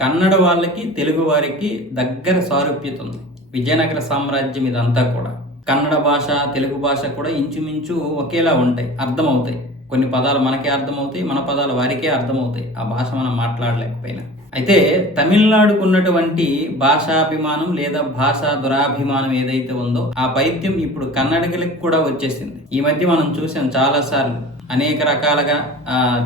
కన్నడ వాళ్ళకి తెలుగు వారికి దగ్గర సారూప్యత ఉంది విజయనగర సామ్రాజ్యం ఇదంతా కూడా. కన్నడ భాష తెలుగు భాష కూడా ఇంచుమించు ఒకేలా ఉంటాయి అర్థమవుతాయి. కొన్ని పదాలు మనకే అర్థమవుతాయి మన పదాలు వారికే అర్థమవుతాయి. ఆ భాష మనం మాట్లాడలేకపోయినా. అయితే తమిళనాడుకు ఉన్నటువంటి భాషాభిమానం లేదా భాషా దురాభిమానం ఏదైతే ఉందో ఆ పైత్యం ఇప్పుడు కన్నడిగలకు కూడా వచ్చేసింది. ఈ మధ్య మనం చూసాం చాలాసార్లు. అనేక రకాలుగా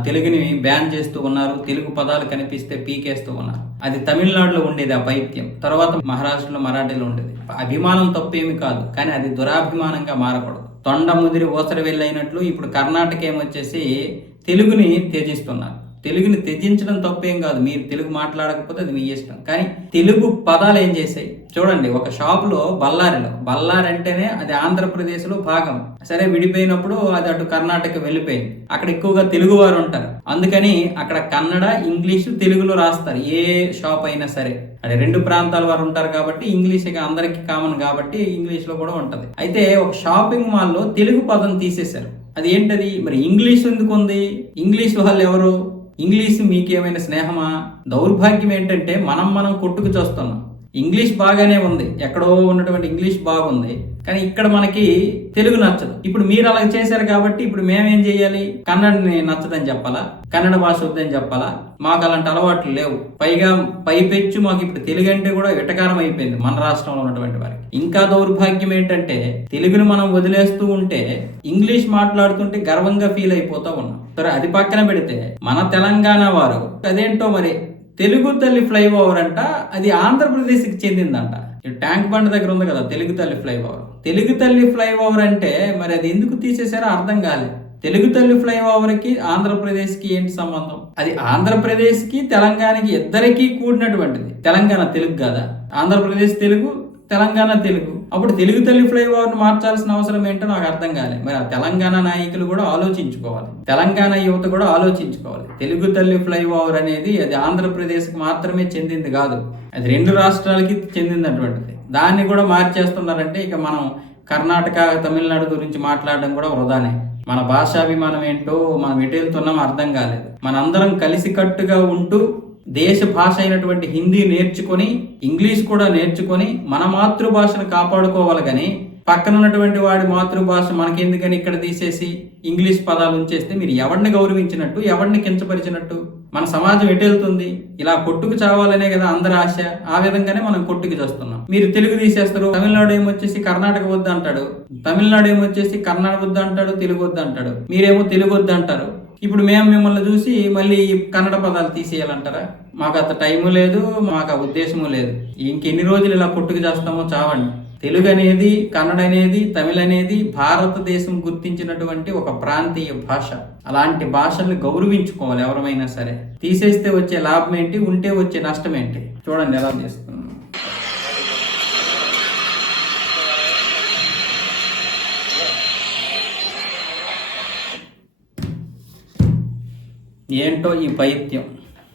తెలుగుని బ్యాన్ చేస్తూ ఉన్నారు. తెలుగు పదాలు కనిపిస్తే పీకేస్తూ ఉన్నారు. అది తమిళనాడులో ఉండేది ఆ పైత్యం. తర్వాత మహారాష్ట్రలో మరాఠీలో ఉండేది. అభిమానం తప్పేమి కాదు కానీ అది దురాభిమానంగా మారకూడదు. తొండ ముదిరి ఓసరి వెళ్ళైనట్లు ఇప్పుడు కర్ణాటక ఏమొచ్చేసి తెలుగుని త్యజిస్తున్నారు. తెలుగుని త్యజించడం తప్పేం కాదు. మీరు తెలుగు మాట్లాడకపోతే అది మీ ఇష్టం. కానీ తెలుగు పదాలు ఏం చేసాయి చూడండి ఒక షాపులో బళ్ళారిలో బల్లారి అంటేనే అది ఆంధ్రప్రదేశ్లో భాగం. సరే విడిపోయినప్పుడు అది అటు కర్ణాటక వెళ్ళిపోయింది. అక్కడ ఎక్కువగా తెలుగు వారు ఉంటారు. అందుకని అక్కడ కన్నడ ఇంగ్లీషు తెలుగులో రాస్తారు. ఏ షాప్ అయినా సరే. అది రెండు ప్రాంతాల వారు ఉంటారు కాబట్టి ఇంగ్లీష్ ఇక అందరికీ కామన్ కాబట్టి ఇంగ్లీష్లో కూడా ఉంటుంది. అయితే ఒక షాపింగ్ మాల్లో తెలుగు పదం తీసేశారు. అది ఏంటది? మరి ఇంగ్లీష్ ఎందుకు ఉంది ఇంగ్లీష్ వాళ్ళు ఎవరు? ఇంగ్లీష్ మీకేమైనా స్నేహమా? దౌర్భాగ్యం ఏంటంటే మనం మనం కొట్టుకు చూస్తున్నాం. ఇంగ్లీష్ బాగానే ఉంది. ఎక్కడో ఉన్నటువంటి ఇంగ్లీష్ బాగుంది. కానీ ఇక్కడ మనకి తెలుగు నచ్చదు. ఇప్పుడు మీరు అలా చేశారు కాబట్టి ఇప్పుడు మేమేం చేయాలి? కన్నడని నచ్చదని చెప్పాలా? కన్నడ భాష వద్దని చెప్పాలా? మాకు అలాంటి అలవాట్లు లేవు. పైగా పైపెచ్చు మాకు ఇప్పుడు తెలుగు అంటే కూడా విటకారం అయిపోయింది మన రాష్ట్రంలో ఉన్నటువంటి వారికి. ఇంకా దౌర్భాగ్యం ఏంటంటే తెలుగును మనం వదిలేస్తూ ఉంటే ఇంగ్లీష్ మాట్లాడుతుంటే గర్వంగా ఫీల్ అయిపోతూ ఉన్నాం. సరే అది పక్కన పెడితే మన తెలంగాణ వారు అదేంటో మరి తెలుగు తల్లి ఫ్లైఓవర్ అంట అది ఆంధ్రప్రదేశ్కి చెందిందంట. ఈ ట్యాంక్ బండ్ దగ్గర ఉంది కదా తెలుగు తల్లి ఫ్లైఓవర్. తెలుగు తల్లి ఫ్లైఓవర్ అంటే మరి అది ఎందుకు తీసేశారో అర్థం కాలే తెలుగు తల్లి ఫ్లైఓవర్కి ఆంధ్రప్రదేశ్కి ఏంటి సంబంధం? అది ఆంధ్రప్రదేశ్కి తెలంగాణకి ఇద్దరికీ కూడినటువంటిది. తెలంగాణ తెలుగు కాదా? ఆంధ్రప్రదేశ్ తెలుగు తెలంగాణ తెలుగు. అప్పుడు తెలుగు తల్లి ఫ్లైఓవర్ను మార్చాల్సిన అవసరం ఏంటో నాకు అర్థం కాలేదు మరి ఆ తెలంగాణ నాయకులు కూడా ఆలోచించుకోవాలి. తెలంగాణ యువత కూడా ఆలోచించుకోవాలి. తెలుగు తల్లి ఫ్లైఓవర్ అనేది అది ఆంధ్రప్రదేశ్కి మాత్రమే చెందింది కాదు. అది రెండు రాష్ట్రాలకి చెందినటువంటిది. దాన్ని కూడా మార్చేస్తున్నారంటే ఇక మనం కర్ణాటక తమిళనాడు గురించి మాట్లాడడం కూడా వృధానే. మన భాషాభిమానం ఏంటో మనం ఎటు వెళ్తున్నాం అర్థం కాలేదు. మనందరం కలిసికట్టుగా ఉంటూ దేశ భాష అయినటువంటి హిందీ నేర్చుకొని ఇంగ్లీష్ కూడా నేర్చుకొని మన మాతృభాషను కాపాడుకోవాలి కానీ పక్కన ఉన్నటువంటి వాడి మాతృభాష మనకెందుకని ఇక్కడ తీసేసి ఇంగ్లీష్ పదాలు ఉంచేస్తే మీరు ఎవరిని గౌరవించినట్టు ఎవరిని కించపరిచినట్టు? మన సమాజం ఎటెళ్తుంది ఇలా కొట్టుకు చావాలనే కదా అందరి ఆశ. ఆ విధంగానే మనం కొట్టుకు చేస్తున్నాం. మీరు తెలుగు తీసేస్తారు తమిళనాడు ఏమొచ్చేసి కర్ణాటక వద్దు అంటాడు తమిళనాడు ఏమొచ్చేసి కర్ణాటక వద్దు అంటాడు తెలుగు వద్దు అంటాడు మీరేమో తెలుగు వద్దు అంటారు ఇప్పుడు మేము మిమ్మల్ని చూసి మళ్ళీ కన్నడ పదాలు తీసేయాలంటారా? మాకు అంత టైము లేదు మాకు ఆ ఉద్దేశము లేదు. ఇంకెన్ని రోజులు ఇలా పుట్టుకు చేస్తామో చావండి. తెలుగు అనేది కన్నడ అనేది తమిళ అనేది భారతదేశం గుర్తించినటువంటి ఒక ప్రాంతీయ భాష. అలాంటి భాషల్ని గౌరవించుకోవాలి ఎవరమైనా సరే. తీసేస్తే వచ్చే లాభం ఏంటి ఉంటే వచ్చే నష్టం ఏంటి? చూడండి ఎలా చేస్తుంది ఏంటో ఈ పైత్యం?